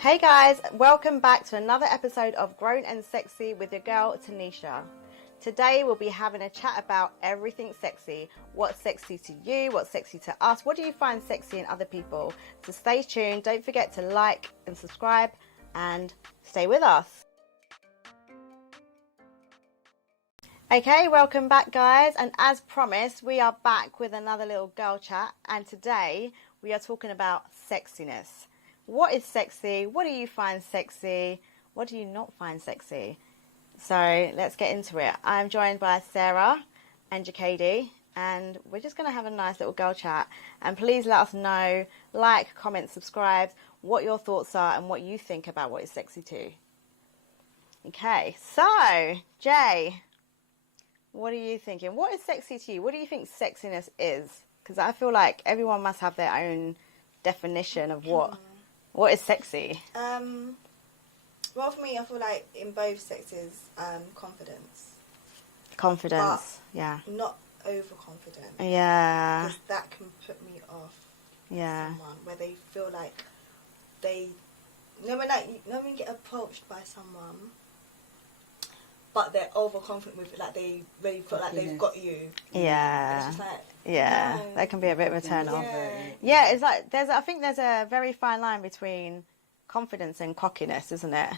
Hey guys, welcome back to another episode of Grown and Sexy with your girl Tanisha. Today we'll be having a chat about everything sexy. What's sexy to you? What's sexy to us? What do you find sexy in other people? So stay tuned. Don't forget to like and subscribe and stay with us. Okay, welcome back guys, and as promised we are back with another little girl chat, and today we are talking about sexiness. What is sexy? What do you find sexy? What do you not find sexy? So let's get into it. I'm joined by Sarah and Jacady, and we're just going to have a nice little girl chat, and please let us know, like, comment, subscribe, what your thoughts are and what you think about what is sexy too. Okay, so Jay, what are you thinking? What is sexy to you? What do you think sexiness is? Because I feel like everyone must have their own definition of what is sexy. Well, for me, I feel like in both sexes, confidence. Confidence, but yeah. not overconfident. Yeah. Because that can put me off. Yeah. Someone where they feel like they, when you get approached by someone, but they're overconfident with it, like they really feel like they've got you. Yeah. It's just like, yeah, no. that can be a bit of a turn off. Yeah. Yeah, it's like I think there's a very fine line between confidence and cockiness, isn't it?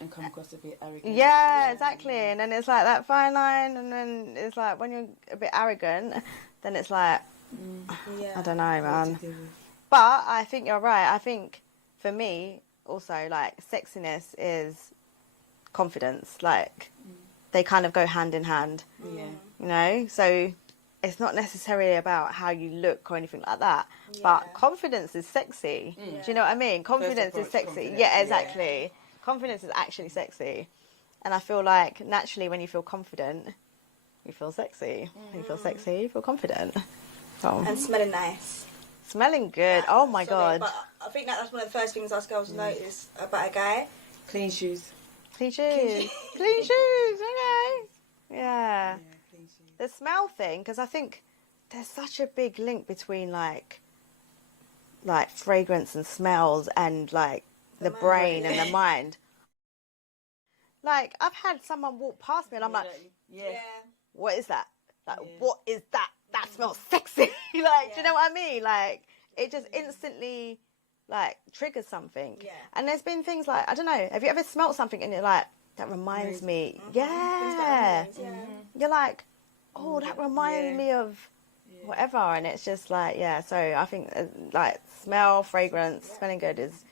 And come across a bit arrogant. Yeah, exactly. And then it's like that fine line, and then it's like when you're a bit arrogant, then it's like, I don't know, man. But I think you're right. I think for me also, like, sexiness is confidence. Like, they kind of go hand in hand. Yeah. You know, so it's not necessarily about how you look or anything like that, but confidence is sexy. Do you know what I mean? Confidence is sexy. Yeah, exactly. Yeah. Confidence is actually sexy, and I feel like naturally when you feel confident, you feel sexy. When you feel sexy, you feel confident. Oh. And smelling nice. Smelling good. Oh my god. But I think that's one of the first things us girls notice about a guy. Clean shoes. Clean shoes. Clean shoes. Okay. Yeah. Clean shoes. The smell thing, because I think there's such a big link between like fragrance and smells and like the brain and the mind. Like, I've had someone walk past me and I'm like, what is that? Like, what is that? That smells sexy. Like, do you know what I mean? Like, it just instantly like triggers something. Yeah. And there's been things like, I don't know, have you ever smelt something and you're like, that reminds me? Yeah. You're like, oh, that reminds me of whatever. And it's just like, so I think like smell, fragrance, smelling good is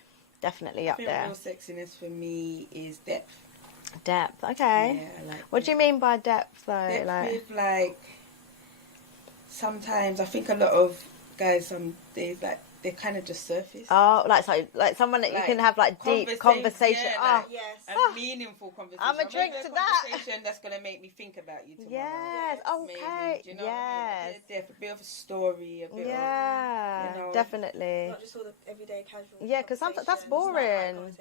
definitely up there. Real sexiness for me is depth. Depth, okay. Yeah, like what do you mean by depth though? Depth like with, like, sometimes I think a lot of guys they're kind of just surface. Oh, like someone that you can have like deep conversation. Yeah, a meaningful conversation. I'm a drink to that. Conversation that's gonna make me think about you tomorrow. Yes, okay. Maybe, do you know what I mean? A bit of a story, a bit of, you know, definitely. Not just all the everyday casual. Yeah, because sometimes that's boring.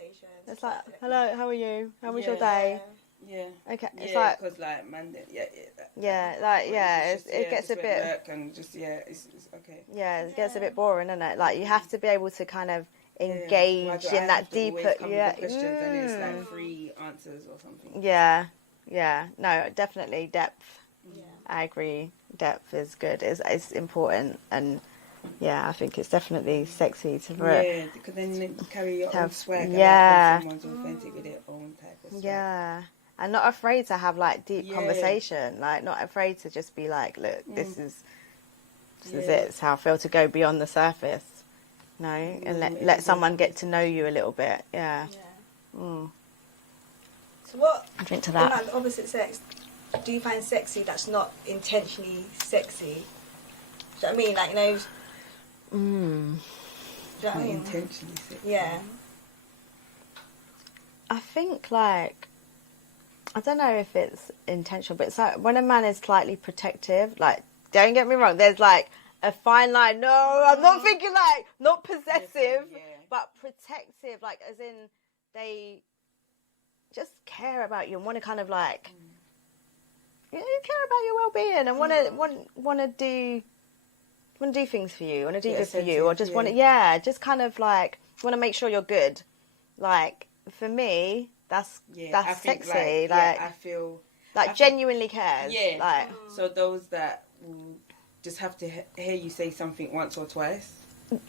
It's like, hello, how are you? How was your day? Yeah. Okay. Yeah, it's like, because like Monday, it gets a bit. Work and just it's okay. Yeah, it gets a bit boring, doesn't it? Like, you have to be able to kind of engage in that deeper. Questions and it's like 3 answers or something. Yeah. No, definitely depth. Yeah. I agree. Depth is good. It's important, and I think it's definitely sexy to. Yeah, because then you carry your own swag. Yeah. And like someone's authentic with their own type of swag. Yeah. And not afraid to have like deep conversation, like not afraid to just be like, look, this is it. It's how I feel, to go beyond the surface, you know, and let someone get to know you a little bit. Yeah. So what? I drink to that. Like the opposite sex, do you find sexy that's not intentionally sexy? Do you know what I mean? Like, you know. Do you know what I mean? Intentionally sexy. Yeah. I think like, I don't know if it's intentional, but it's like when a man is slightly protective, like, don't get me wrong, there's like a fine line. No, I'm not thinking like, not possessive, but protective, like as in they just care about you and want to kind of like, care about your well-being and want to do things for you, want to do good for you, or just want to, just kind of like, want to make sure you're good. Like, for me, that's I think, sexy. I feel genuinely cares. Yeah. Like, so those that will just have to hear you say something once or twice, and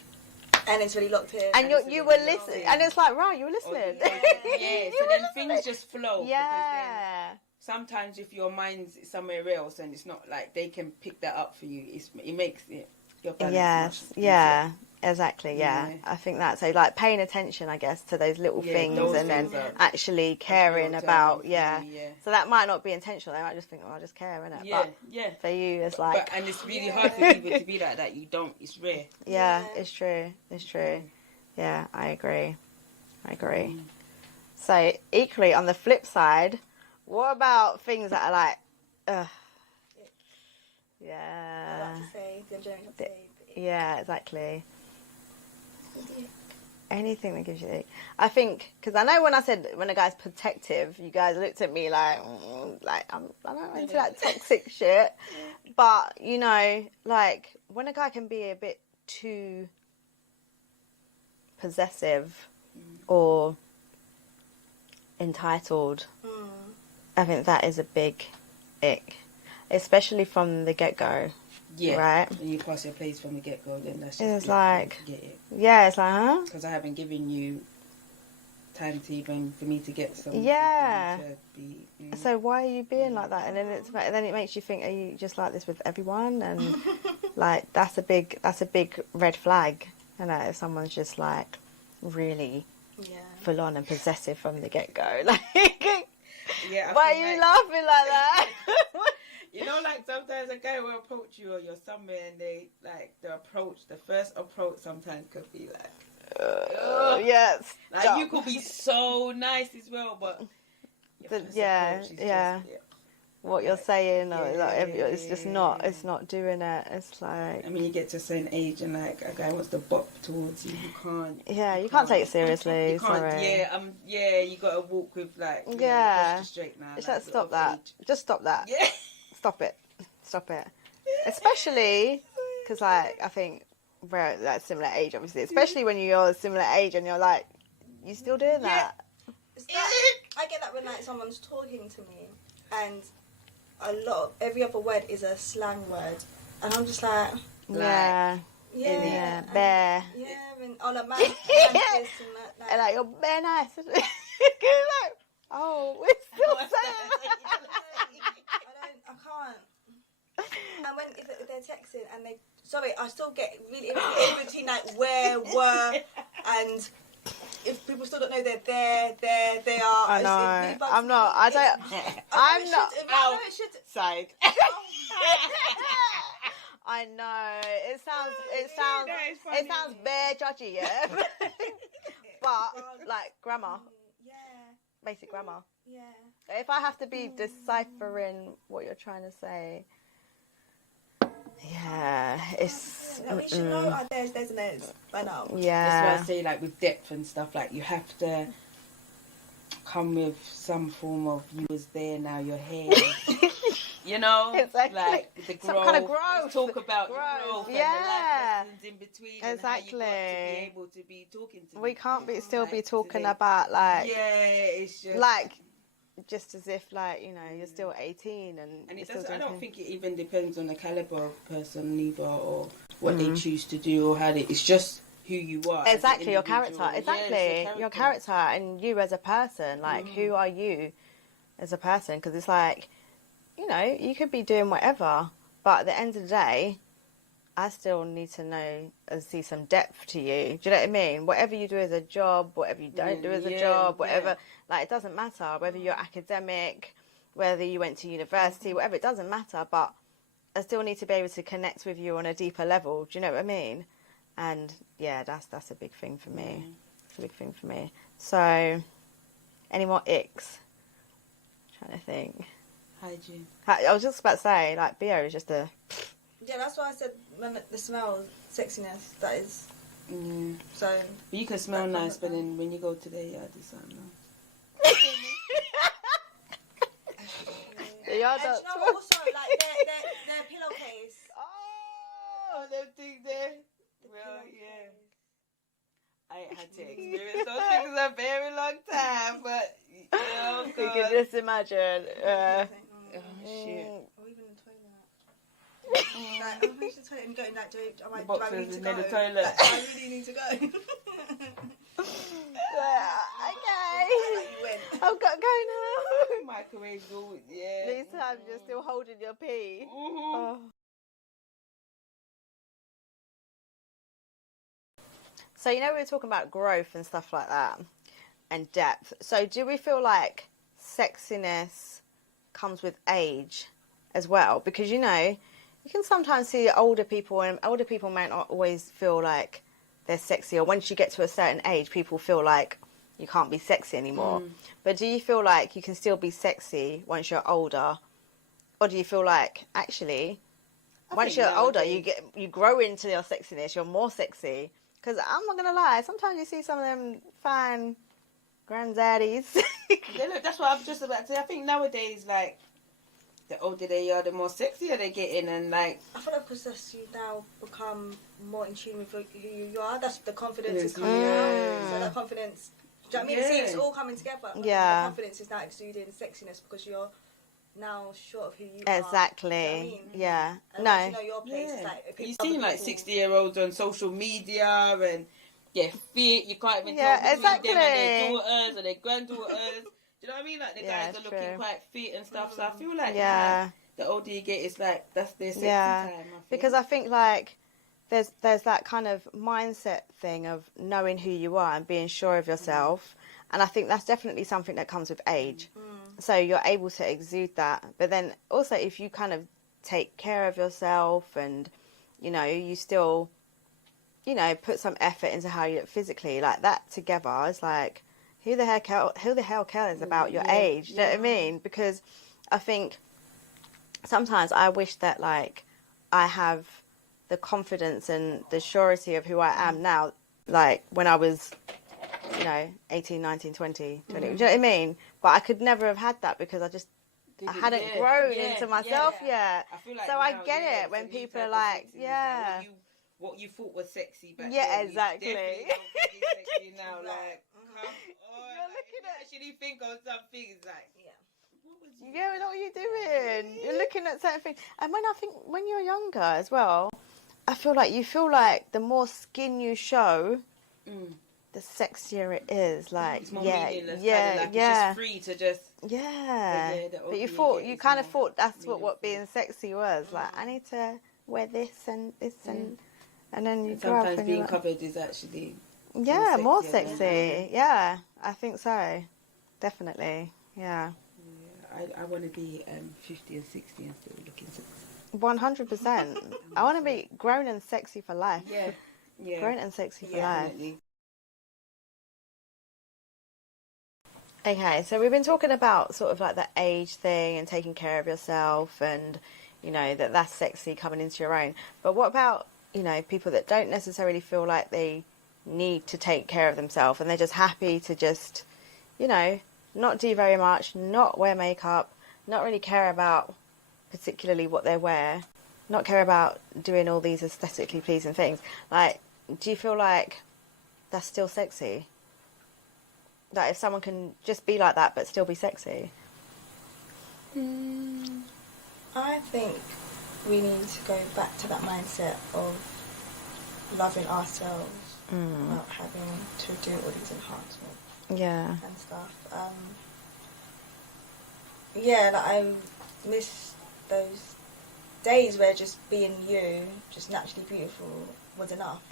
it's really locked in. and you were listening, and it's like, right, you were listening. So then things just flow. Yeah. Because then sometimes if your mind's somewhere else and it's not like they can pick that up for you, it makes it your balance much easier. Exactly. Yeah. I think that's so, like, paying attention, I guess, to those little things, and then actually caring about so that might not be intentional. They might just think, oh, I just care, innit? But for you, it's like, and it's really hard for people to be like that. You don't, it's rare. It's true, yeah, I agree. So equally, on the flip side, what about things that are like, yeah, exactly. Anything that gives you the ick. I think, because I know when I said when a guy's protective, you guys looked at me like I'm not into that toxic shit. But, you know, like, when a guy can be a bit too possessive or entitled, I think that is a big ick, especially from the get-go. Yeah, right. When you pass your place from the get-go, then that's just it's like, get it. Yeah, it's like, huh? Because I haven't given you time to even for me to get some. Yeah. To be, So why are you being like that? And then it makes you think, are you just like this with everyone? And like that's a big red flag. You know, if someone's just like really full on and possessive from the get-go, like. Why are you laughing like that? You know, like sometimes a guy will approach you or you're somewhere and the first approach sometimes could be like, yes. Like you could be so nice as well, but what you're saying, or it's just not. It's not doing it. It's like. I mean, you get to a certain age and like a guy wants to bop towards you, you can't. Yeah, you can't take it seriously. You can't. Sorry. You gotta walk with like. Cross the straight now. Just stop that. Just stop that. Yeah. Stop it. Especially because, like, I think we're at similar age, obviously. Especially when you're a similar age and you're like, you still doing that? I get that when like someone's talking to me and every other word is a slang word, and I'm just like, bear. Yeah, and all the man this and that. And like, you're bare nice. Like, oh, we're still saying. I can't. And when if they're texting and I still get really in between like where, and if people still don't know they're there, they are. I know. Really I'm not. I don't. I'm not. Side. I know. It sounds bare judgy, yeah. But like grammar. Yeah. Basic grammar. Yeah. If I have to be deciphering what you're trying to say, it's. We should know there's an S by now. Yeah. That's why I say, like, with depth and stuff, like, you have to come with some form of you was there, now you're here. You know? Exactly. Like, the growth. Some kind of growth. Let's talk about your growth and the life lessons in between. Exactly. And how you got to be able to be talking to We me. can't be talking about, like... Yeah, it's just... Like... Just as if, like, you know, you're still 18 and it does. I don't think it even depends on the caliber of person either, or what they choose to do, or how they. It's just who you are. Exactly, your character. Exactly, your character and you as a person. Like, who are you as a person? Because it's like, you know, you could be doing whatever, but at the end of the day, I still need to know and see some depth to you. Do you know what I mean? Whatever you do as a job, whatever you don't do as a job, whatever, like, it doesn't matter. Whether you're academic, whether you went to university, whatever, it doesn't matter. But I still need to be able to connect with you on a deeper level. Do you know what I mean? And yeah, that's a big thing for me. It's a big thing for me. So, any more icks? I'm trying to think. Hygiene. I was just about to say, like, BO is just a... Yeah, that's why I said when the smell, sexiness, that is. So. You can smell nice, but then when you go to the yard, it's something else. And you know what, also, like, their pillowcase. Oh, them things there. Well, yeah. I ain't had to experience those things in a very long time, but oh You god. can just imagine. Oh shit. Or even the toilet. Like, oh, where's the toilet? And going like, do I boxers need to in go? the toilet. Like, I really need to go. Okay. You went. I've got to go now. Microwave all, yeah. These times you're still holding your pee. Mm-hmm. Oh. So, you know, we were talking about growth and stuff like that and depth. So, do we feel like sexiness comes with age as well? Because, you know, you can sometimes see older people, and older people might not always feel like they're sexy. Or once you get to a certain age, people feel like you can't be sexy anymore. But do you feel like you can still be sexy once you're older? Or do you feel like, actually, once you're older, you grow into your sexiness, you're more sexy? Because I'm not going to lie, sometimes you see some of them fine granddaddies. Yeah, look, that's what I'm just about to say. I think nowadays, like, the older they are, the more sexier they get in, and like... I feel like because as you now become more in tune with who you are, that's the confidence is coming out. So that confidence... Do you know what I mean? See, it's all coming together. Yeah. The confidence is now exuding sexiness because you're now sure of who you Exactly. are. You know what I mean? Yeah. And No. once you know your place, it's like... if You've other seen like people- 60-year-olds on social media and fit, you can't even Yeah, tell between them and their exactly. daughters or their granddaughters. Do you know what I mean? Like the Yeah, guys it's are looking true. quite fit and stuff. So I feel like Yeah. the older you get, it's like that's their sexy Yeah. time. I think. Because I think, like, there's that kind of mindset thing of knowing who you are and being sure of yourself. And I think that's definitely something that comes with age. So you're able to exude that. But then also if you kind of take care of yourself and, you know, you still, you know, put some effort into how you look physically, like that together is like, who the hell cares about your age? Do you know what I mean? Because I think sometimes I wish that, like, I have the confidence and the surety of who I am now, like when I was, you know, 18, 19, 20. Do you know what I mean? But I could never have had that because I hadn't grown into myself yet. I feel like so now, I get it it's when a new people type are of like, sexiness, yeah. like what you thought was sexy back Yeah, then. exactly. You definitely don't think it's sexy now. Like, come on. You're Like, looking if you at- actually think of some things like, what was you? Yeah, what are you doing? You're looking at certain things. And when you're younger as well, I feel like the more skin you show, the sexier it is. Like, It's more yeah, meaningless. yeah, Like, yeah. It's just free to just. Yeah. the But older you get, you it's kind of more thought that's what meaningful. being sexy was. Like, I need to wear this and this and then you And grow up sometimes and being you're like, covered is actually. yeah, more sexier than sexy. Yeah, I think so. Definitely. Yeah. I want to be 50 and 60 and still looking sexy. 100%. I want to be grown and sexy for life. Yeah. Grown and sexy for life. Definitely. Okay, so we've been talking about sort of like the age thing and taking care of yourself and, you know, that's sexy coming into your own. But what about, you know, people that don't necessarily feel like they need to take care of themselves and they're just happy to just, you know, not do very much, not wear makeup, not really care about particularly what they wear, not care about doing all these aesthetically pleasing things. Like, do you feel like that's still sexy? Like, if someone can just be like that but still be sexy? I think we need to go back to that mindset of loving ourselves without having to do all these enhancements Yeah. and stuff. Yeah, like I miss those days where just being you, just naturally beautiful, was enough.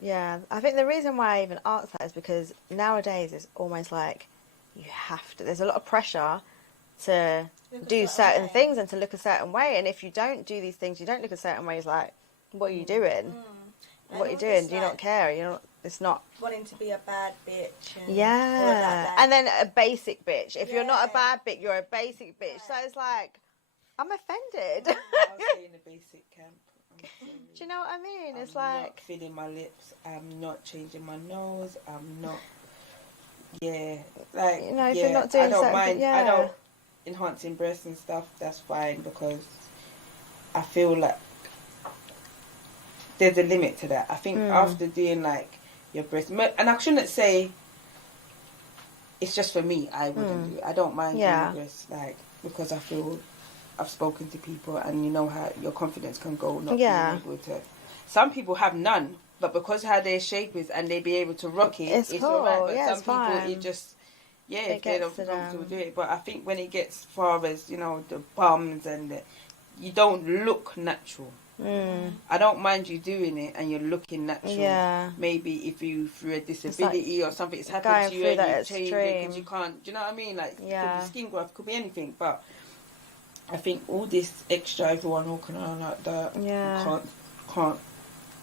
Yeah, I think the reason why I even asked that is because nowadays it's almost like you have to, there's a lot of pressure to Look a do certain certain way. things and to look a certain way, and if you don't do these things, you don't look a certain way, it's like, what are you doing? What are you And doing? it's Do you not like care? You're not, it's not. wanting to be a bad bitch. And Yeah. like And then a basic bitch. If you're not a Yeah. bad bitch, you're a basic bitch. So it's like, I'm offended. I'll stay in the basic camp. I'm sorry. Do you know what I mean? It's I'm not like, filling my lips. I'm not changing my nose. I'm not. Yeah, like you know, if you're not doing I don't certain mind. things, I yeah. don't enhancing breasts and stuff. That's fine because I feel like there's a limit to that. I think after doing like your breasts. And I shouldn't say it's just for me. I wouldn't do it. I don't mind doing my breasts, like, because I feel I've spoken to people, and you know how your confidence can go not being able to. Some people have none, but because how their shape is and they be able to rock it, it's cool. all right. But yeah, some people, fine. it just, it if they don't feel comfortable do it. But I think when it gets far as, you know, the bums and you don't look natural. I don't mind you doing it and you're looking natural. Yeah. Maybe if you, through a disability or something's happened to you and you change it because you can't, do you know what I mean? Like, it could be skin growth, could be anything. But I think all this extra, everyone walking around like that, can't.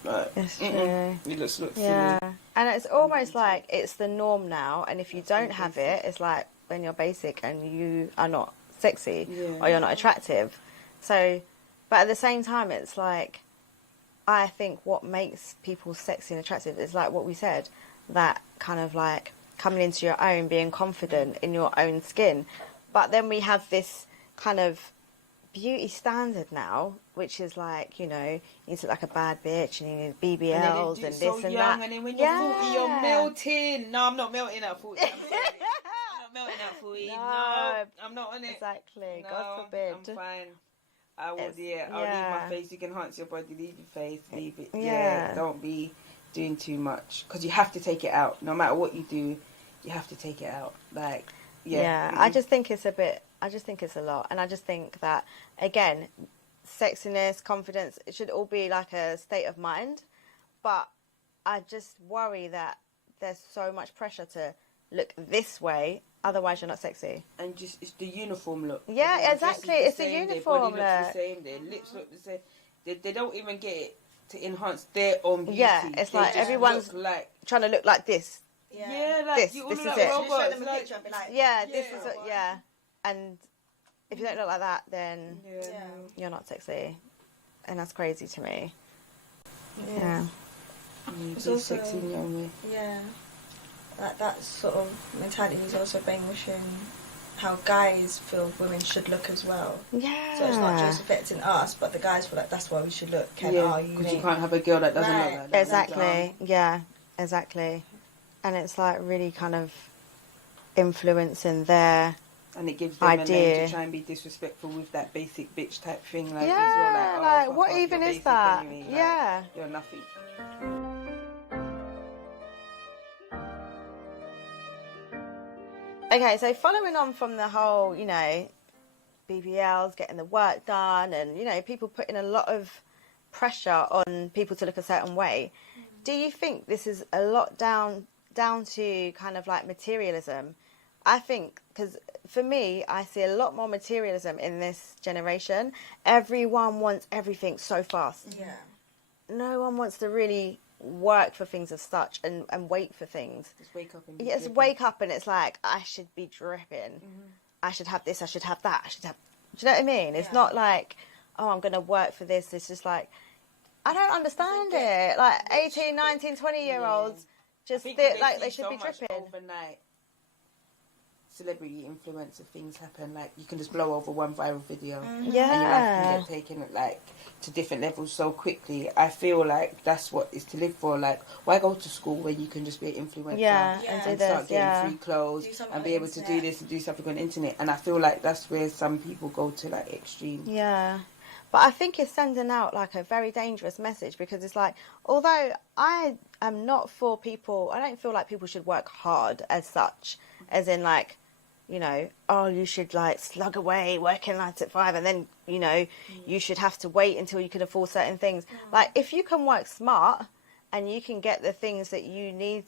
Like, it's true. It just looks silly. And it's almost like it's the norm now, and if you don't have it, it's like when you're basic and you are not sexy or you're not attractive. So, but at the same time, it's like, I think what makes people sexy and attractive is like what we said, that kind of like coming into your own, being confident in your own skin. But then we have this kind of beauty standard now, which is like, you know, you need to look like a bad bitch and you need BBLs and this and that. And then when you're 40, you're melting. No, I'm not melting at 40. I'm sorry. I'm not melting at 40. No, I'm not on it. Exactly. No, God forbid. I'm fine. I will, I'll leave my face. You can enhance your body. Leave your face. Leave it. Don't be doing too much, because you have to take it out. No matter what you do, you have to take it out. Like, I just think it's a lot, and I just think that, again, sexiness, confidence, it should all be like a state of mind. But I just worry that there's so much pressure to look this way, otherwise you're not sexy. And just, it's the uniform look. Yeah, exactly. It's the uniform look. Their body looks the same. Their lips look the same. They don't even get it to enhance their own beauty. Yeah, it's like everyone's like trying to look like this. Yeah, like this is it. Show them a picture and be like, this is what, and if you don't look like that, then you're not sexy, and that's crazy to me. Yeah. It's also sexy in your own way. Yeah. That sort of mentality is also brainwashing how guys feel women should look as well. Yeah. So it's not just affecting us, but the guys feel like that's why we should look. Because you can't have a girl that doesn't look like that. Exactly. Yeah. Exactly. And it's like really kind of influencing their and it gives them a name to try and be disrespectful with that basic bitch type thing. Like, what even is that? Anyway. Yeah. You're nothing. Okay, so following on from the whole, you know, BBLs, getting the work done, and, you know, people putting a lot of pressure on people to look a certain way, do you think this is a lot down to kind of like materialism? I think, because for me, I see a lot more materialism in this generation. Everyone wants everything so fast. Yeah. No one wants to really work for things as such and wait for things. Just wake up and wake up and it's like, I should be dripping. I should have this, I should have that, do you know what I mean? It's not like, oh, I'm going to work for this. It's just like, I don't understand it. Like 18, 19, 20-year-olds just feel like they should be dripping. Overnight celebrity influencer things happen, like you can just blow over one viral video and your life can get taken like to different levels so quickly. I feel like that's what is to live for. Like, why go to school when you can just be an influencer and start getting free clothes and be able to do this and do something on the internet? And I feel like that's where some people go to like extreme. Yeah. But I think it's sending out like a very dangerous message, because it's like, although I am not for people, I don't feel like people should work hard as such, as in like, you know, oh, you should like slug away working 9 to 5 and then, you know, you should have to wait until you can afford certain things. Like, if you can work smart and you can get the things that you need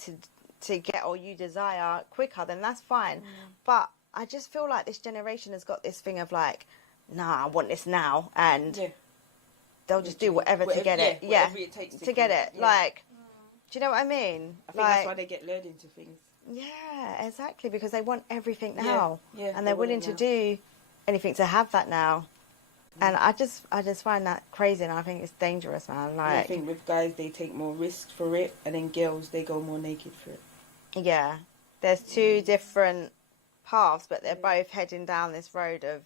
to get or you desire quicker, then that's fine. But I just feel like this generation has got this thing of like, nah, I want this now, and they'll just do whatever to get it. Whatever it takes to get it. Yeah. Like, do you know what I mean? I think that's why they get lured into things. Yeah, exactly, because they want everything now, and they're willing to do anything to have that now. And I just find that crazy, and I think it's dangerous, man. Like, I think with guys, they take more risk for it, and then girls, they go more naked for it. Yeah, there's two different paths, but they're both heading down this road of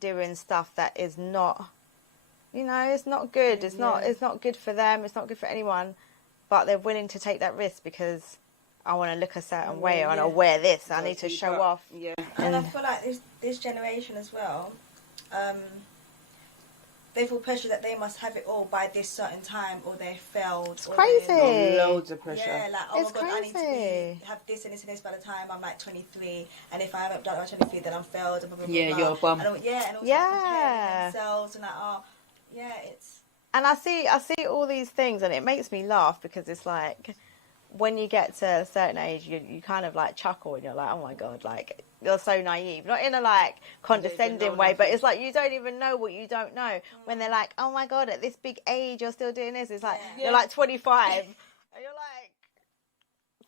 doing stuff that is not, you know, it's not good. It's not good for them. It's not good for anyone. but they're willing to take that risk because I want to look a certain way, and I'll wear this. I need to show off. Yeah. And I feel like this generation as well, they feel pressure that they must have it all by this certain time, or they failed. It's crazy. Loads of pressure. Yeah, like, oh It's my God, crazy. I need to have this and this and this by the time I'm like 23, and if I haven't done it by 23, then I'm failed. And blah, blah, blah, Yeah, blah. you're a bum. And all comparing themselves and like, oh, yeah, it's. And I see all these things, and it makes me laugh because it's like, when you get to a certain age, you kind of like chuckle and you're like, oh my God, like, you're so naive. Not in a like condescending way, but it's like you don't even know what you don't know. When they're like, oh my God, at this big age, you're still doing this. It's like, you're like 25 and you're like,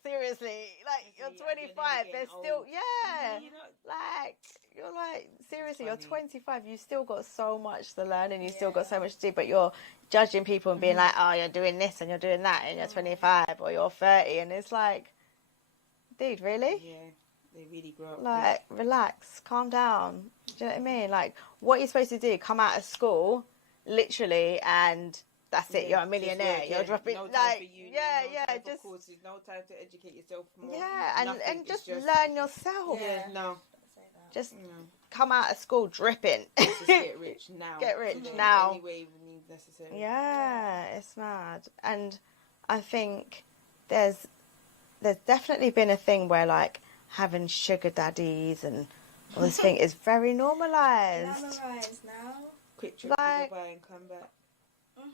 seriously, like, you're 25, they're still, like, you're like, seriously, you're 25, you still got so much to learn and you still got so much to do, but you're judging people and being like, oh, you're doing this and you're doing that and you're 25 or you're 30, and it's like, dude, really? Yeah, they really grow up. Like, relax, calm down. Do you know what I mean? Like, what you're supposed to do, come out of school, literally, and that's it, you're a millionaire. You're dropping, no time like, for uni, just courses, no time to educate yourself more. and just learn yourself. Just come out of school dripping. Just get rich now. Get rich now. Any way necessary. Yeah, it's mad. And I think there's definitely been a thing where like having sugar daddies and all this thing is very normalised. Normalised now. Quick trip Like, to Dubai and come back.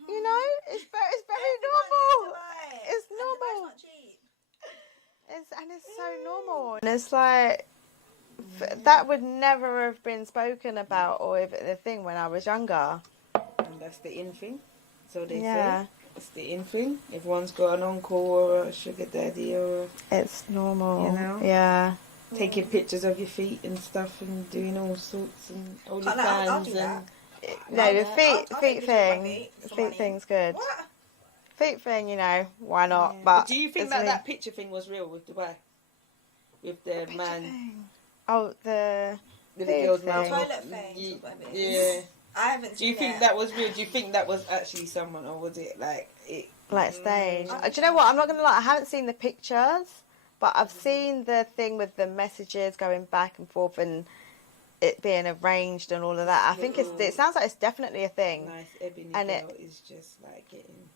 You know, it's very normal. It's normal. Not cheap. It's so normal. And it's like, that would never have been spoken about or even the thing when I was younger. And that's the in thing. So they Yeah. say it's the in thing. Everyone's got an uncle or a sugar daddy or It's normal. You know? Yeah. taking pictures of your feet and stuff and doing all sorts and I'll OnlyFans do and that. No, the I'll feet take thing. pictures of my feet The for feet money. thing's good. What? Feet thing, you know, why not? Yeah. But do you think it's that me. that picture thing was real with Dubai? With the man, Oh, the with feet the girl's thing. mouth. Toilet thing. Ye- is what it Yeah. is. I haven't Do seen you think it. that was real? Do you think that was actually someone, or was it like it? like stage. Mm. Do you know what? I'm not gonna lie. I haven't seen the pictures, but I've seen the thing with the messages going back and forth and it being arranged and all of that. I think it sounds like it's definitely a thing. Nice ebony And girl is just like getting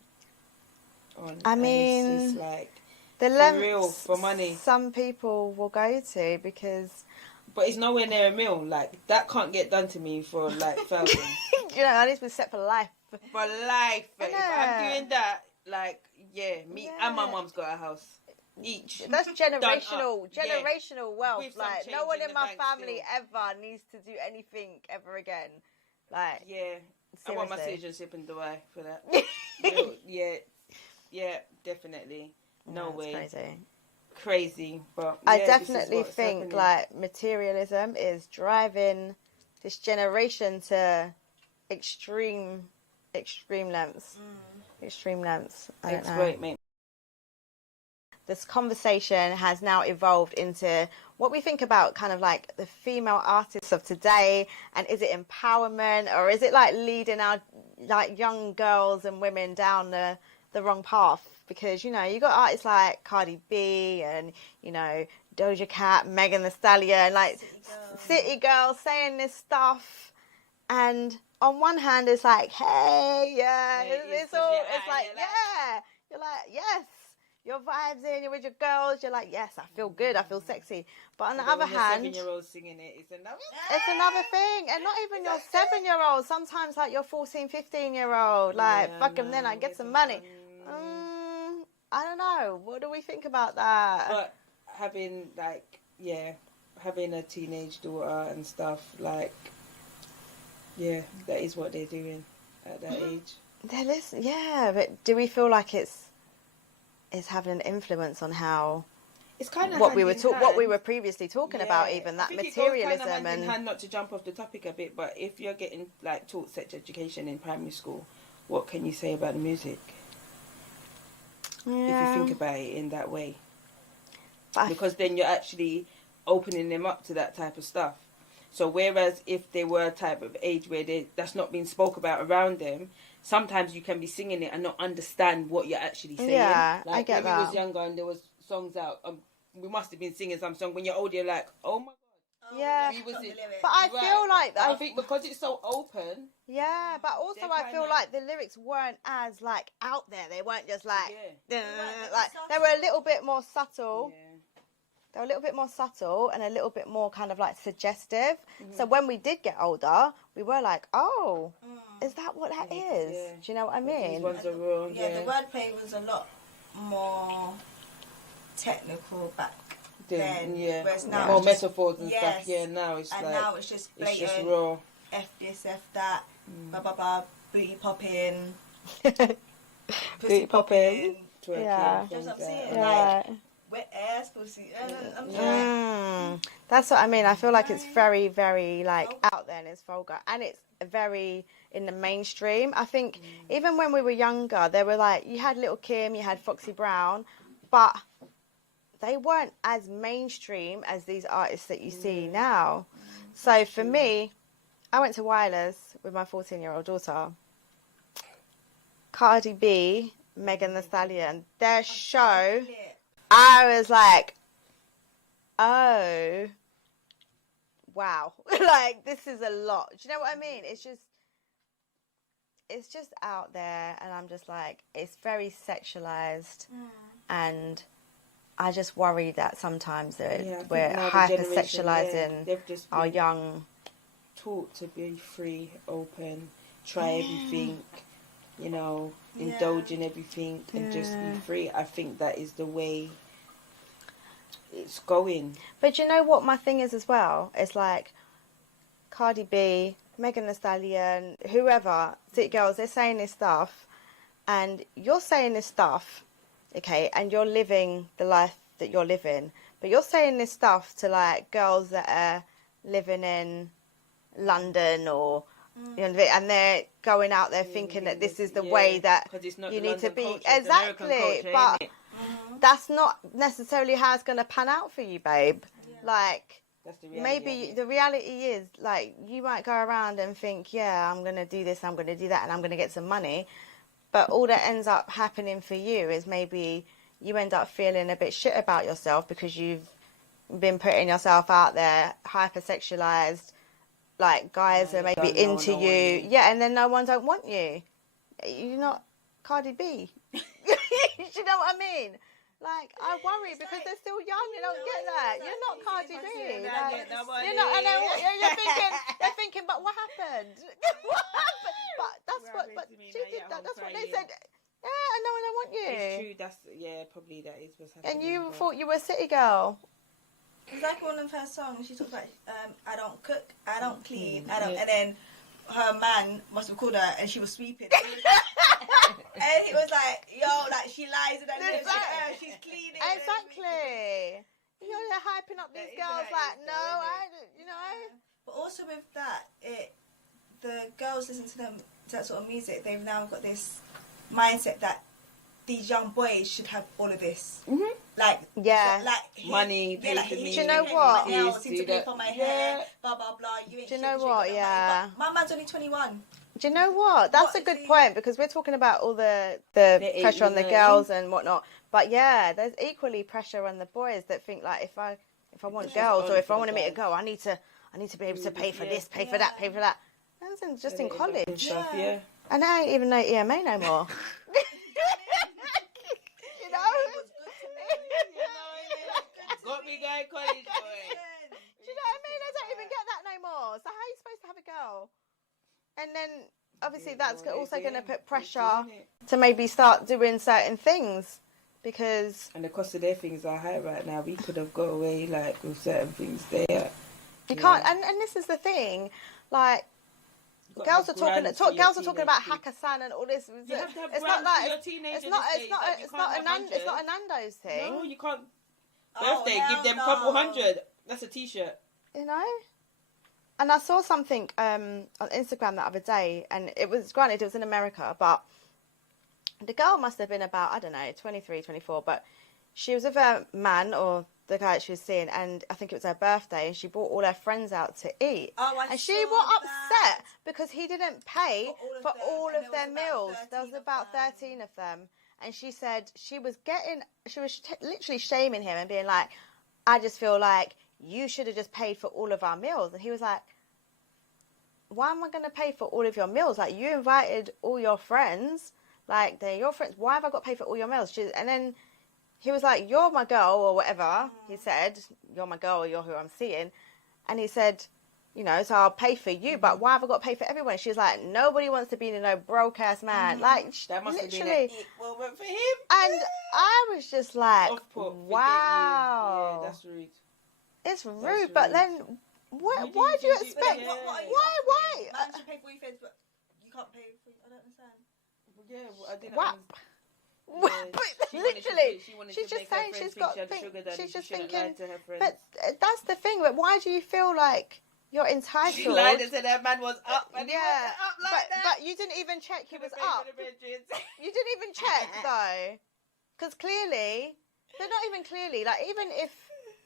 on. I and mean, it's just like, The for lengths real, for money. some people will go to because but it's nowhere near a meal. Like that can't get done to me for like thousands. you know I need to be set for life. For life, if I'm Innit? doing that, like me and my Yeah. mum's got a house each. That's generational, Yeah. generational wealth. With some Like no change one in in the my bank family still. ever needs to do anything ever again. Like Yeah, I want my seriously. citizenship in Dubai for that. Yeah, definitely. No it's way. crazy. Crazy, but I yeah, this is definitely what's think happening. like materialism is driving this generation to extreme lengths. Extreme lengths. I don't know. Exploit, mate. This conversation has now evolved into what we think about kind of like the female artists of today, and is it empowerment or is it like leading our like young girls and women down the wrong path? Because you know you got artists like Cardi B and you know Doja Cat, Megan Thee Stallion, like City Girl saying this stuff, and on one hand it's like, hey, it's all, it's like, you're like, yes. Your vibes in, you're with your girls, you're like, yes, I feel good, I feel sexy. But on the other hand, 7-year-old singing it, it's another. it's another thing. And not even your 7-year-old, sometimes like your 14, 15-year-old, like, Yeah, fuck them then, I get some money. I don't know. What do we think about that? But having having a teenage daughter and stuff, like, yeah, that is what they're doing at that age. They're but do we feel like it's having an influence on how It's kind of what we were previously talking about, even that I think materialism it goes kind of hand in and hand, not to jump off the topic a bit, but if you're getting like taught sex education in primary school, what can you say about the music? If you think about it in that way, because then you're actually opening them up to that type of stuff. So whereas if they were a type of age where that's not being spoke about around them, sometimes you can be singing it and not understand what you're actually saying. Yeah, like I get when that. we was younger and there was songs out, we must have been singing some song. When you're older, you're like, oh my god. Yeah, was it? But I feel like but I think because it's so open. Yeah, but also I feel like the lyrics weren't as like out there. They weren't just like like they were a little bit more subtle. Yeah. They were a little bit more subtle and a little bit more kind of like suggestive. So when we did get older, we were like, oh, is that what that is? Yeah. Do you know what I mean? These ones are real. Yeah, the wordplay was a lot more technical back then. Yeah, whereas now more it's just, metaphors and stuff. Yeah, now it's now it's just blatant. It's just raw. F this, F that, blah blah blah, booty popping, Booty popping. Twerking, Yeah. Just I'm saying, Yeah. like wet ass pussy. I'm That's what I mean. I feel like it's very, very like out there and it's vulgar and it's very in the mainstream. I think even when we were younger, they were like, you had Little Kim, you had Foxy Brown, but they weren't as mainstream as these artists that you see now. So for me, I went to Wireless with my 14-year-old daughter. Cardi B, Megan Thee Stallion, their show, I was like, oh, wow. Like, this is a lot. Do you know what I mean? It's just out there, and I'm just like, it's very sexualized, and I just worry that sometimes we're hyper-sexualizing our young. Taught to be free, open, try everything, you know, indulge in everything and just be free. I think that is the way it's going. But you know what my thing is as well? It's like Cardi B, Megan Thee Stallion, whoever, City Girls, they're saying this stuff and you're saying this stuff, okay, and you're living the life that you're living, but you're saying this stuff to like girls that are living in London or you know, and they're going out there thinking that this is the way that you need to be. Exactly, but that's not necessarily how it's going to pan out for you, babe. Like, that's the reality, maybe the reality is, like, you might go around and think, yeah, I'm going to do this, I'm going to do that, and I'm going to get some money. But all that ends up happening for you is maybe you end up feeling a bit shit about yourself because you've been putting yourself out there, hypersexualized. Like, guys are maybe into you. Yeah, and then no one don't want you. You're not Cardi B. You know what I mean? Like, I worry because they're still young. They don't get that. You're not Cardi B. Like, you're not. And you're thinking, but what happened? What happened? But that's what. But she did that. That's what they said. Yeah, and no one don't want you. It's true. That's probably that is what's happening. And you thought you were a city girl. It's like one of her songs. She talks about, I don't cook, I don't clean, I don't. And then her man must have called her, and she was sweeping. And he was like, "Yo, like she lies and she's cleaning." Exactly. You're hyping up these girls like, no, you know. But also with that, the girls listen to that sort of music. They've now got this mindset that these young boys should have all of this. Mm-hmm. Like money, pay for me. Do you know what? To pay for my hair, blah blah blah. Do you know what? Yeah. My man's only 21. Do you know what? That's a good point because we're talking about all the pressure on the girls and whatnot. But yeah, there's equally pressure on the boys that think like if I want girls or if I want to meet a girl, I need to be able to pay for this, pay for that, pay for that. That's just in college. Yeah. And I ain't even know EMA no more. You know? Got me going college, boy. Do you know what I mean? I don't even get that no more. So how are you supposed to have a girl? And then obviously that's also going to put pressure to maybe start doing certain things because... And the cost of their things are high right now. We could have got away like with certain things there. You can't... And this is the thing, like... Girls are talking about Hakkasan and all this. It's not like it's not a Nando's thing. No, you can't. Birthday, give them a couple hundred. That's a T-shirt. You know. And I saw something on Instagram the other day, and it was in America, but the girl must have been about 23, 24, but she was with a man or the guy that she was seeing, and I think it was her birthday, and she brought all her friends out to eat. I she saw was that. upset because he didn't pay for all of their meals. There was about 13 of them. And she said she was literally shaming him and being like, I just feel like you should have just paid for all of our meals. And he was like, why am I going to pay for all of your meals? Like, you invited all your friends. Like, they're your friends. Why have I got to pay for all your meals? And then he was like, you're my girl or whatever. He said, you're my girl or you're who I'm seeing. And he said, you know, so I'll pay for you, but why have I got to pay for everyone? She was like, nobody wants to be no broke ass man. Like, that must literally. Have been moment for him. And I was just like, wow. Yeah, that's rude. It's rude, but then why do you expect? Yeah. Why? Man should pay for your friends, but you can't pay for. I don't understand. Yeah, well, I didn't. What? Literally, she's just saying she's got. She's just thinking. But that's the thing. But why do you feel like you're entitled? She lied and said her man was up, and he wasn't up like that. But you didn't even check he was up. You didn't even check though, because clearly they're not even clearly. Like, even if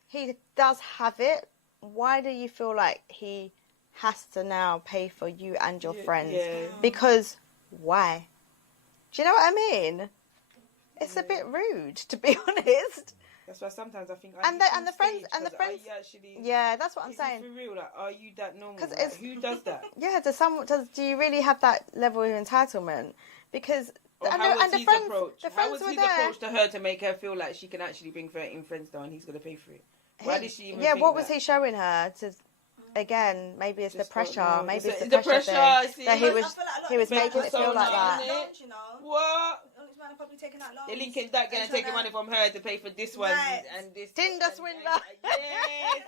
he does have it, why do you feel like he has to now pay for you and your friends? Yeah. Because why? Do you know what I mean? It's a bit rude, to be honest. That's why sometimes I think. And the friends. Yeah, that's what I'm saying. For real, like, are you that normal? Because like, who does that? Yeah, do you really have that level of entitlement? Because how was his approach? How was his approach to her to make her feel like she can actually bring 13 friends down and he's gonna pay for it? Why did she even? Yeah, what was he showing her to? Again, maybe it's the pressure. Maybe it's the pressure thing. That he was making it feel like that. What? Man, probably taking that long. They're linking that and taking money from her to pay for this one and this. Tindler Swindlers. Yes.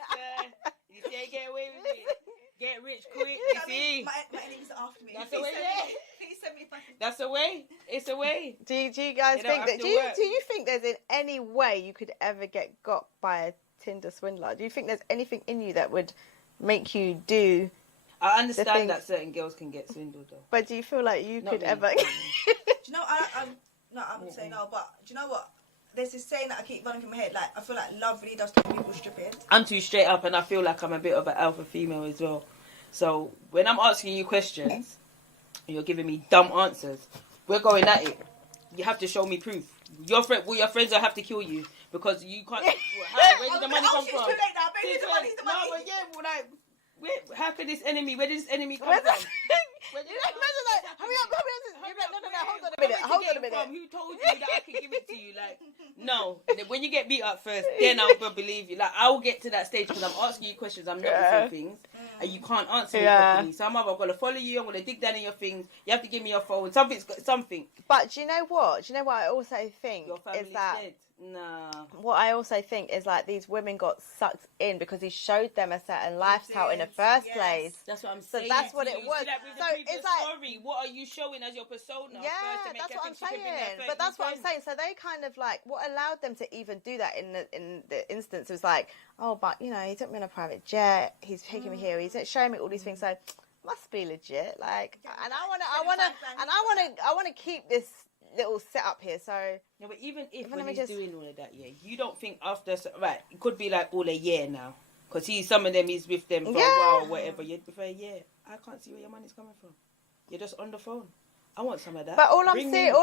You say get away with it. Get rich quick. You see. My enemies are after me. That's a way. Please send me money. That's a way. It's a way. Do you guys think that? Do you think there's in any way you could ever get got by a Tinder swindler? Do you think there's anything in you that would make you do? I understand that certain girls can get swindled though. But do you feel like you could ever? Do you know? I wouldn't say no, but do you know what? There's this saying that I keep running through my head. Like, I feel like love really does turn people stupid. I'm too straight up, and I feel like I'm a bit of an alpha female as well. So when I'm asking you questions, and you're giving me dumb answers, we're going at it. You have to show me proof. Your friends will have to kill you because you can't. Where did the money come from? Too late now. Baby, the money. No, but yeah, like. How could this enemy? Where did this enemy come from? Hurry up! No, hold on a minute. Who told you that I could give it to you? Like, no. When you get beat up first, then I'll believe you. Like, I'll get to that stage because I'm asking you questions. I'm not through things, and you can't answer me properly. So I'm gonna follow you. I'm gonna dig down in your things. You have to give me your phone. Something. But do you know what? I also think your family's is that. Dead. Nah. What I also think is like these women got sucked in because he showed them a certain lifestyle in the first place. That's what I'm saying. So that's what it was. So it's like, story. What are you showing as your persona? Yeah, that's what I'm saying. But that's what I'm saying. So they kind of like what allowed them to even do that in the instance was like, oh, but you know, he took me on a private jet. He's taking me here. He's showing me all these things. So must be legit. Like, and I want to keep this little setup here. So no, but even if when he's doing all of that, you don't think after it could be like all a year now because some of them he's with them for a while or whatever. You'd prefer I can't see where your money's coming from. You're just on the phone. I want some of that. But all I'm seeing,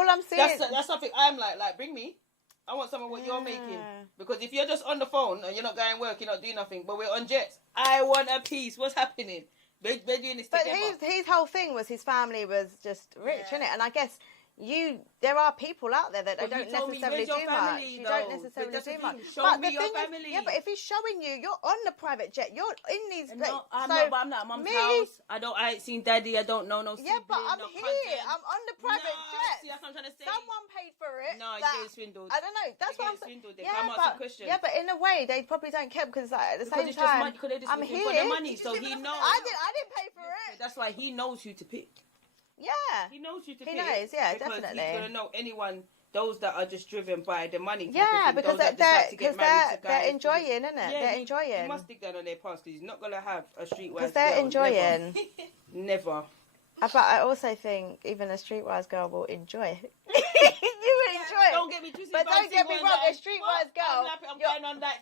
that's something I'm like bring me. I want some of what you're making because if you're just on the phone and you're not going work, you're not doing nothing. But we're on jets. I want a piece. What's happening? We're doing this together. But his whole thing was his family was just rich, innit? And I guess. There are people out there that don't necessarily do much. You don't necessarily do much. Show me your family. Yeah, but if he's showing you, you're on the private jet. You're in these. No, I'm not at Mum's house. I ain't seen Daddy. I don't know no sibling. Yeah, but I'm here. Cousin. I'm on the private jet. See, that's what I'm trying to say. Someone paid for it. No, you're getting swindled. I don't know. That's what I'm saying. Yeah, but in a way, they probably don't care because at the same time, I'm here. For the money, so he knows. I didn't pay for it. That's why he knows who to pick. Yeah. He knows who to pick. He knows, yeah, because definitely. He's going to know those that are just driven by the money. Yeah, because they're enjoying, isn't it? Yeah, they're enjoying. He must dig down on their past because he's not going to have a streetwise because they're enjoying. Never. But I also think even a streetwise girl will enjoy it. You will enjoy it. Don't get me twisted. But don't get me wrong, a streetwise girl. I'm going on that.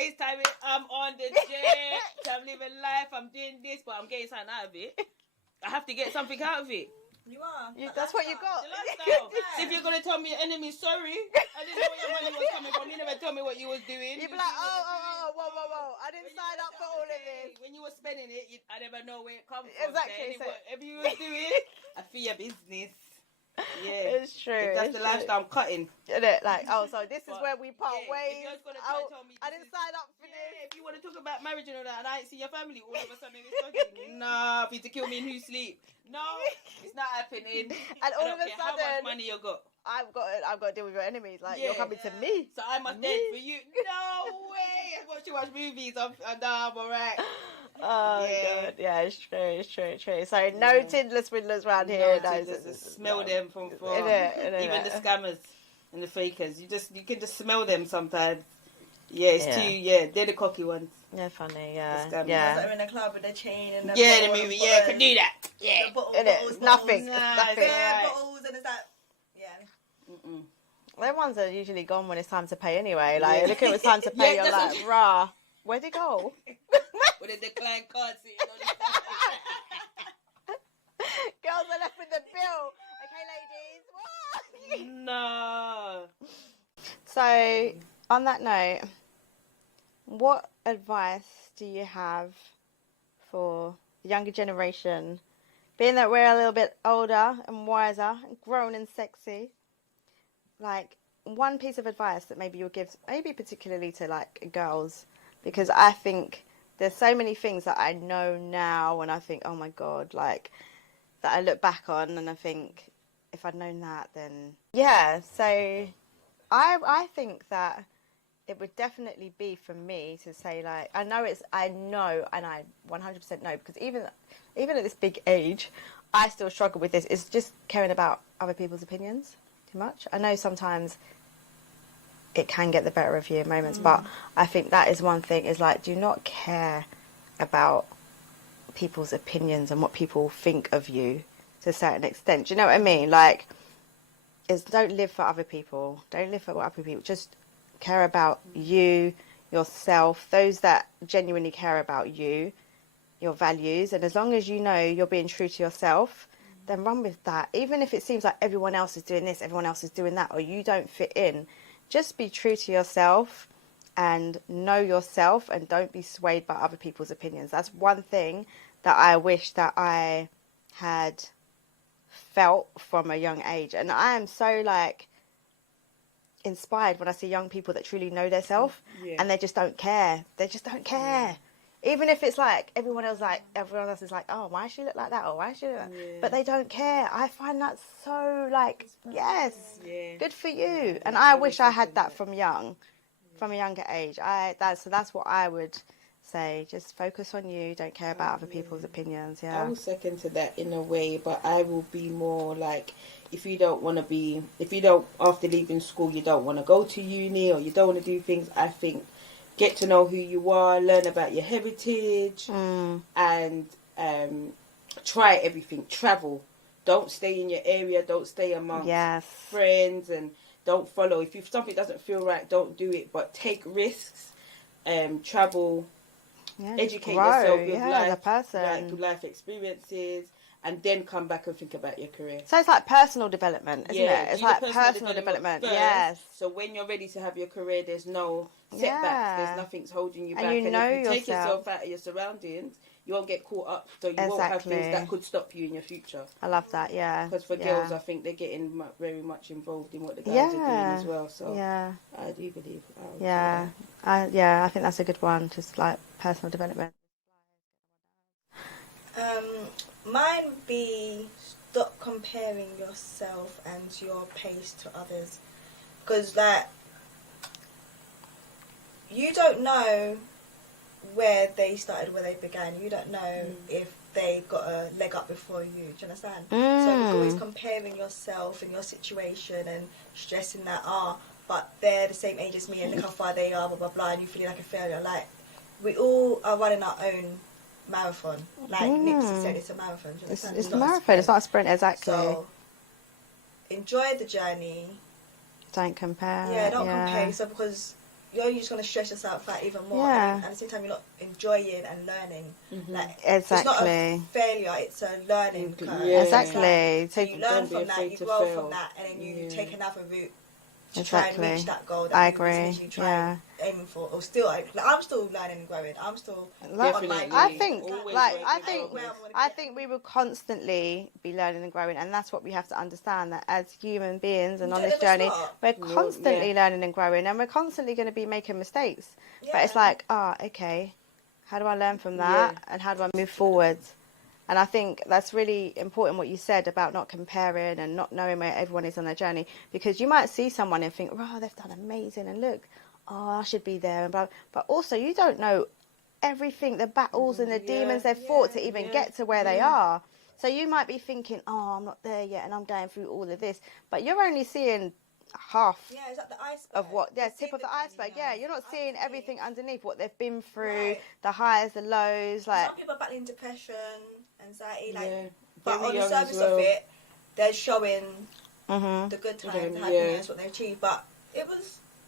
FaceTime it. I'm on the jet. I'm living life. I'm doing this, but I'm getting something out of it. I have to get something out of it. You are. That's what you got. The lifestyle. See, if you're going to tell me your enemy, sorry. I didn't know where your money was coming from. You never told me what you was doing. You'd be like, whoa. I didn't sign up for all of this. When you were spending it, I never know where it comes from. Exactly. So, whatever you was doing, I feel your business. Yeah. It's true. If that's the lifestyle I'm cutting. Isn't it? Like, so this is where we part ways. I didn't sign up for this. If you want to talk about marriage and all that, and I ain't see your family, all of a sudden it's talking. Nah, for you to kill me in whose sleep. No, it's not happening. And all of a how sudden, much money you got. I've got to deal with your enemies. Like, you're coming to me. So I must dead for you. No way. I watch too much movies. I'm alright. Oh, God. Yeah, it's true. So, no Tindler Swindlers around here. No, just smell them from far. Even the scammers and the fakers. You can just smell them sometimes. Yeah, it's too, they're the cocky ones. Yeah, funny, yeah. They're in a club with a chain and the movie, could do that. Yeah. It's nothing. Bottles and it's that, Their ones are usually gone when it's time to pay anyway. Like, look at it's time to pay, you're like, rah, where'd it go? With a declined card sitting on the Girls are left with the bill. Okay, ladies. No. So, on that note, what advice do you have for the younger generation, being that we're a little bit older and wiser and grown and sexy? Like, one piece of advice that maybe you'll give, maybe particularly to, like, girls, because I think there's so many things that I know now and I think, oh, my God, like, that I look back on and I think, if I'd known that, then... Yeah, so I think that it would definitely be for me to say, like, I know and I 100% know, because even at this big age, I still struggle with this. It's just caring about other people's opinions too much. I know sometimes it can get the better of you in moments, but I think that is one thing, is like, do not care about people's opinions and what people think of you to a certain extent. Do you know what I mean? Like, don't live for other people. Don't live for other people. Just care about you, yourself, those that genuinely care about you, your values. And as long as you know you're being true to yourself, then run with that. Even if it seems like everyone else is doing this, everyone else is doing that, or you don't fit in, just be true to yourself and know yourself, and don't be swayed by other people's opinions. That's one thing that I wish that I had felt from a young age. And I am so, like, inspired when I see young people that truly know themselves and they just don't care. They just don't care. Even if it's like everyone else is like, oh, why does she look like that? Or why does she look like that? But they don't care. I find that so, like, yes, good for you. And I wish I had that from a younger age. That's what I would say. Just focus on you. Don't care about other people's opinions. I will second to that in a way, but I will be more like, if you don't, after leaving school, you don't want to go to uni or you don't want to do things, I think, get to know who you are, learn about your heritage, and try everything. Travel. Don't stay in your area. Don't stay amongst friends, and don't follow. If something doesn't feel right, don't do it. But take risks. Travel. Educate yourself with life experiences, and then come back and think about your career. So it's like personal development, isn't it? It's like personal development. Yes. So when you're ready to have your career, there's no setbacks. There's nothing's holding you back. And you know if you take yourself out of your surroundings, you won't get caught up. So you won't have things that could stop you in your future. I love that. Yeah. Because for girls, I think they're getting very much involved in what the guys are doing as well. So I do believe. I think that's a good one. Just like personal development. Mine would be, stop comparing yourself and your pace to others, because like, you don't know where they started, where they began. You don't know if they got a leg up before you. Do you understand? So you're always comparing yourself and your situation and stressing that, but they're the same age as me and look how far they are, blah blah blah, and you feeling like a failure. Like, we all are running our own marathon. Like Nipsey said, it's a marathon. It's a marathon. It's not a sprint, exactly. So enjoy the journey. Don't compare. Yeah, don't compare yourself, because you're only just going to stress yourself out even more. Yeah. And at the same time, you're not enjoying and learning. Like, Exactly. it's not a failure, it's a learning curve. Yeah. Exactly. So you learn from that, you grow from that, and then you take another route to try and reach that goal that you originally tried aiming for, or still, like, I'm still learning and growing. I'm still on my I think we will constantly be learning and growing, and that's what we have to understand, that as human beings and on this journey, we're constantly learning and growing, and we're constantly going to be making mistakes. But it's like, okay, how do I learn from that, and how do I move forward? And I think that's really important what you said about not comparing and not knowing where everyone is on their journey, because you might see someone and think, wow, they've done amazing, and look, I should be there, and blah. But also, you don't know everything, the battles and the demons they've fought to even get to where they are. So you might be thinking, I'm not there yet, and I'm going through all of this, but you're only seeing half it's like the iceberg. of what tip of the iceberg. You're not seeing everything underneath, what they've been through, the highs, the lows. Like, some people are battling depression, anxiety, but on the surface of it, they're showing the good times, the happiness, what they achieved. But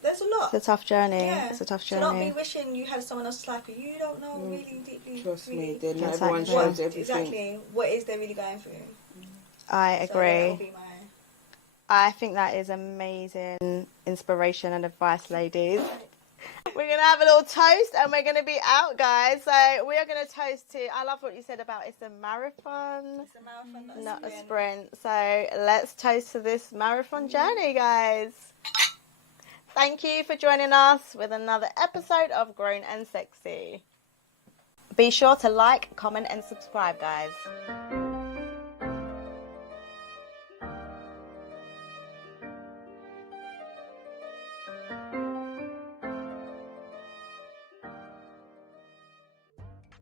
there's a lot. It's a tough journey. It's a tough journey. So not be wishing you had someone else's life, but you don't know really deeply. Trust me, really, not everyone shows everything. Exactly, what is they really going through? I agree. So be I think that is amazing inspiration and advice, ladies. We're going to have a little toast and we're going to be out, guys. So we are going to toast to, I love what you said about it's a marathon. It's a marathon, not a sprint. So let's toast to this marathon journey, guys. Thank you for joining us with another episode of Grown and Sexy. Be sure to like, comment and subscribe, guys.